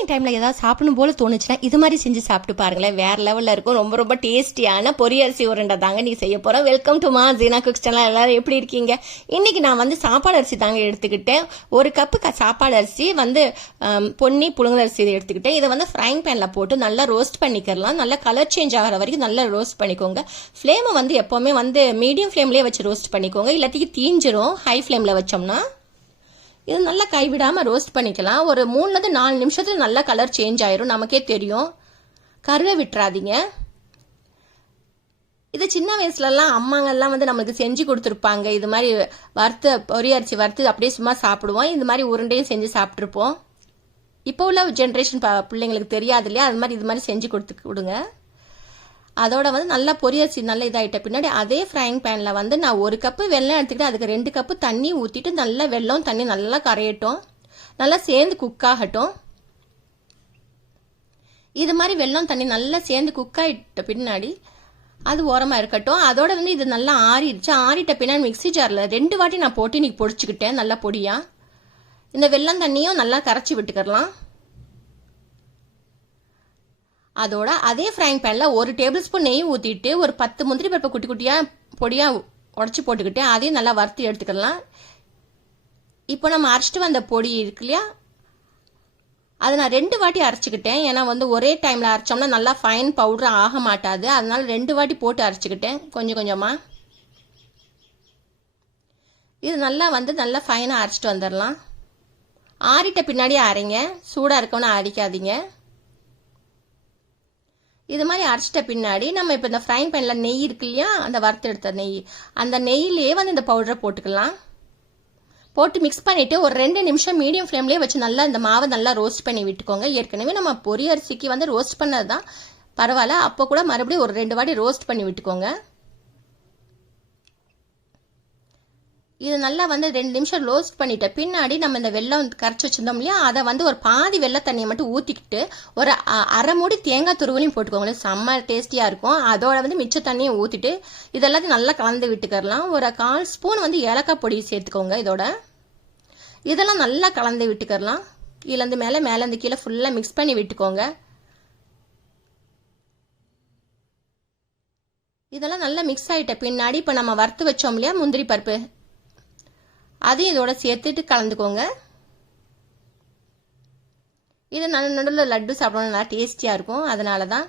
Evening டைமில் ஏதாவது சாப்பிடணும் போல தோணுச்சுன்னா இது மாதிரி செஞ்சு சாப்பிட்டு பாருங்களேன். வேற லெவலில் இருக்கும். ரொம்ப ரொம்ப டேஸ்டியான பொரியரிசி உருண்டை தாங்க நீ செய்ய போகிறோம் வெல்கம் டு மா ஜீனா குக்ஸ் சேனல் எல்லாரும் எப்படி இருக்கீங்க? இன்னைக்கு நான் வந்து சாப்பாடு அரிசி தாங்க எடுத்துக்கிட்டேன். ஒரு கப்பு க- சாப்பாடு அரிசி வந்து பொன்னி புழுங்கல் அரிசி இதை எடுத்துக்கிட்டேன். இதை வந்து ஃப்ரைங் பேனில் போட்டு நல்லா ரோஸ்ட் பண்ணிக்கிறலாம் நல்லா கலர் சேஞ்ச் ஆகிற வரைக்கும் நல்லா ரோஸ்ட் பண்ணிக்கோங்க. ஃப்ளேமை வந்து எப்போவுமே வந்து மீடியம் ஃப்ளேம்லேயே வச்சு ரோஸ்ட் பண்ணிக்கோங்க. இல்லாட்டிக்கு தீஞ்சிரும். ஹை ஃப்ளேமில் வச்சோம்னா இது நல்லா கைவிடாமல் ரோஸ்ட் பண்ணிக்கலாம். ஒரு மூணுலேருந்து நாலு நிமிஷத்தில் நல்லா கலர் சேஞ்ச் ஆயிரும். நமக்கே தெரியும். கருவை விட்டுறாதீங்க. இது சின்ன வயசுலலாம் அம்மாங்கெல்லாம் வந்து நம்மளுக்கு செஞ்சு கொடுத்துருப்பாங்க. இது மாதிரி வறுத்த பொரியரிசி வறுத்து அப்படியே சும்மா சாப்பிடுவோம். இது மாதிரி உருண்டையும் செஞ்சு சாப்பிட்ருப்போம் இப்போ உள்ள ஜென்ரேஷன் பிள்ளைங்களுக்கு தெரியாது இல்லையா? அது மாதிரி இது மாதிரி செஞ்சு கொடுத்து கொடுங்க. அதோட வந்து நல்லா பொரியரிசி நல்லா இதாகிட்ட பின்னாடி அதே ஃப்ரைங் பேனில் வந்து நான் ஒரு கப்பு வெல்லம் எடுத்துக்கிட்டு அதுக்கு ரெண்டு கப்பு தண்ணி ஊற்றிட்டு நல்லா வெல்லம் தண்ணி நல்லா கரையட்டும். நல்லா சேர்ந்து குக் ஆகட்டும். இது மாதிரி வெல்லம் தண்ணி நல்லா சேர்ந்து குக் ஆகிட்ட பின்னாடி அது ஓரமாக இருக்கட்டும். அதோட வந்து இது நல்லா ஆறிடுச்சு. ஆறிட்ட பின்னாடி மிக்சி ஜாரில் ரெண்டு வாட்டி நான் போட்டு இன்னைக்கு பொடிச்சுக்கிட்டேன் நல்லா பொடியாக இந்த வெல்லம் தண்ணியும் நல்லா கரைச்சி விட்டுக்கிறலாம். அதோட அதே ஃப்ரைங் பேனில் ஒரு டேபிள் ஸ்பூன் நெய் ஊற்றிட்டு ஒரு பத்து முந்திரி பருப்பை குட்டி குட்டியாக பொடியாக உடச்சி போட்டுக்கிட்டு அதையும் நல்லா வறுத்து எடுத்துக்கலாம். இப்போ நம்ம அரைச்சிட்டு வந்த பொடி இருக்கு இல்லையா? அதை நான் ரெண்டு வாட்டி அரைச்சிக்கிட்டேன். ஏன்னா வந்து ஒரே டைமில் அரைச்சோம்னா நல்லா ஃபைன் பவுடர் ஆக மாட்டாது. அதனால ரெண்டு வாட்டி போட்டு அரைச்சிக்கிட்டேன் கொஞ்சம் கொஞ்சமாக இது நல்லா வந்து நல்லா ஃபைனாக அரைச்சிட்டு வந்துடலாம். ஆறிட்ட பின்னாடியே அரைங்க. சூடாக இருக்கவனா அரைக்காதீங்க. இது மாதிரி அரைச்சிட்ட பின்னாடி நம்ம இப்போ இந்த ஃப்ரைங் பேனில் நெய் இருக்கு இல்லையா? அந்த வறுத்தெடுத்த நெய். அந்த நெய்லேயே வந்து இந்த பவுடரை போட்டுக்கலாம். போட்டு மிக்ஸ் பண்ணிவிட்டு ஒரு ரெண்டு நிமிஷம் மீடியம் ஃப்ளேம்லேயே வச்சு நல்லா இந்த மாவை நல்லா ரோஸ்ட் பண்ணி விட்டுக்கோங்க. ஏற்கனவே நம்ம பொரி அரிசிக்கு வந்து ரோஸ்ட் பண்ணது தான் பரவாயில்ல. அப்போ கூட மறுபடியும் ஒரு ரெண்டு வாட்டி ரோஸ்ட் பண்ணி விட்டுக்கோங்க. இது நல்லா வந்து ரெண்டு நிமிஷம் ரோஸ்ட் பண்ணிட்ட பின்னாடி நம்ம இந்த வெள்ளம் கரைச்சி வச்சிருந்தோம் இல்லையா? அதை வந்து ஒரு பாதி வெள்ளை தண்ணியை மட்டும் ஊற்றிக்கிட்டு ஒரு அ- அரை மூடி தேங்காய் துருவலையும் போட்டுக்கோங்களேன். செம்ம டேஸ்டியாக இருக்கும். அதோட வந்து மிச்ச தண்ணியை ஊற்றிட்டு இதெல்லாத்தையும் நல்லா கலந்து விட்டுக்கரலாம். ஒரு கால் ஸ்பூன் வந்து ஏலக்காய் பொடி சேர்த்துக்கோங்க இதோட. இதெல்லாம் நல்லா கலந்து விட்டுக்கரலாம். கீழேருந்து மேலே மேலேருந்து கீழே ஃபுல்லாக மிக்ஸ் பண்ணி விட்டுக்கோங்க. இதெல்லாம் நல்லா மிக்ஸ் ஆகிட்ட பின்னாடி இப்போ நம்ம வறுத்து வச்சோம் இல்லையா முந்திரி பருப்பு? அதையும் இதோட சேர்த்துட்டு கலந்துக்கோங்க. இது நல்ல நடுவில் லட்டு சாப்பிடணும் நல்லா டேஸ்டியாக இருக்கும். அதனால தான்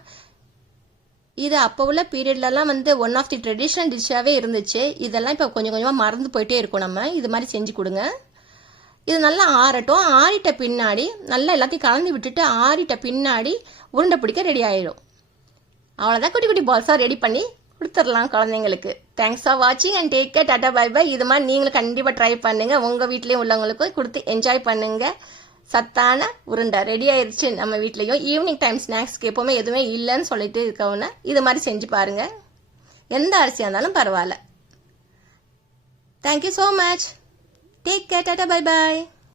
இது அப்போ உள்ள பீரியட்லலாம் வந்து ஒன் ஆஃப் தி ட்ரெடிஷ்னல் டிஷ்ஷாகவே இருந்துச்சு. இதெல்லாம் இப்போ கொஞ்சம் கொஞ்சமாக மறந்து போயிட்டே இருக்கும் நம்ம. இது மாதிரி செஞ்சு கொடுங்க. இது நல்லா ஆறட்டும். ஆறிட்ட பின்னாடி நல்லா எல்லாத்தையும் கலந்து விட்டுட்டு ஆறிட்ட பின்னாடி உருண்டை பிடிக்க ரெடி ஆயிடும் அவ்வளோதான் குட்டி குட்டி பால்ஸாக ரெடி பண்ணி கொடுத்துடலாம் குழந்தைங்களுக்கு. தேங்க்ஸ் ஃபார் வாட்சிங் and take care tata bye bye இது மாதிரி நீங்களும் கண்டிப்பாக ட்ரை பண்ணுங்கள் உங்கள் வீட்லேயும் உள்ளவங்களுக்கும் கொடுத்து என்ஜாய் பண்ணுங்கள் சத்தான உருண்டை ரெடி ஆயிடுச்சு நம்ம வீட்லேயும். ஈவினிங் டைம் ஸ்நாக்ஸ்க்கு எப்போவுமே எதுவுமே இல்லைன்னு சொல்லிட்டு இருக்கவுன்னா இது மாதிரி செஞ்சு பாருங்கள் எந்த அரிசியாக இருந்தாலும் பரவாயில்ல. Thank you so much take care tata bye bye